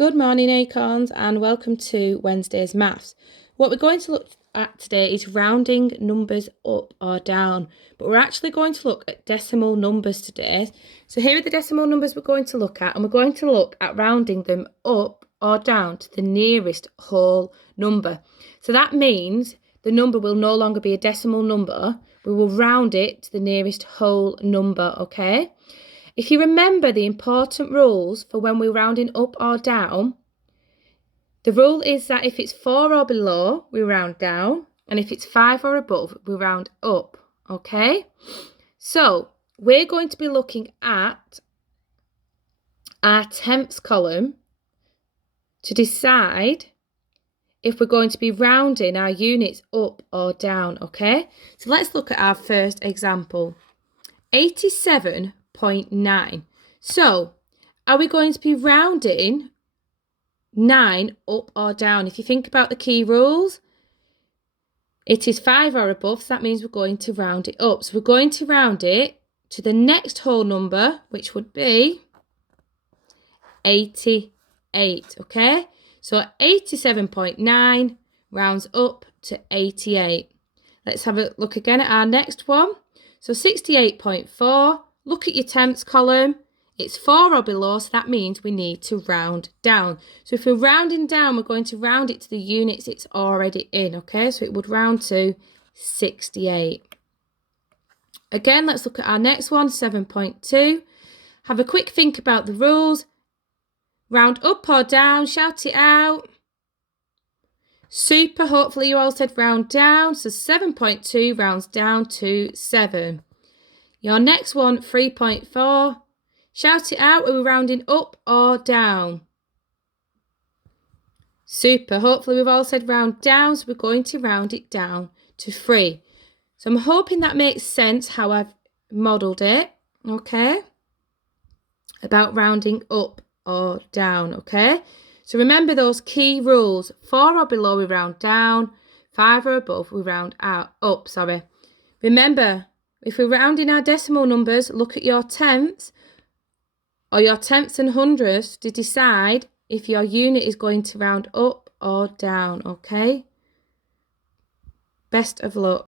Good morning, Acorns, and welcome to Wednesday's Maths. What we're going to look at today is rounding numbers up or down, but we're actually going to look at decimal numbers today. So here are the decimal numbers we're going to look at, and we're going to look at rounding them up or down to the nearest whole number. So that means the number will no longer be a decimal number. We will round it to the nearest whole number, okay? If you remember the important rules for when we're rounding up or down, the rule is that if it's 4 or below, we round down, and if it's 5 or above, we round up, okay? So we're going to be looking at our tenths column to decide if we're going to be rounding our units up or down, okay? So let's look at our first example, 87.9. So, are we going to be rounding 9 up or down? If you think about the key rules, it is 5 or above, so that means we're going to round it up. So we're going to round it to the next whole number, which would be 88, okay? So 87.9 rounds up to 88. Let's have a look again at our next one. So 68.4. Look at your tenths column. It's 4 or below, so that means we need to round down. So if we're rounding down, we're going to round it to the units it's already in, okay? So it would round to 68. Again, let's look at our next one, 7.2. Have a quick think about the rules. Round up or down, shout it out. Super, hopefully you all said round down. So 7.2 rounds down to 7. Your next one, 3.4. Shout it out, are we rounding up or down? Super, hopefully we've all said round down, so we're going to round it down to 3. So I'm hoping that makes sense how I've modelled it, okay? About rounding up or down, okay? So remember those key rules. 4 or below, we round down. 5 or above, we round up. Remember, if we're rounding our decimal numbers, look at your tenths or your tenths and hundredths to decide if your unit is going to round up or down, okay? Best of luck.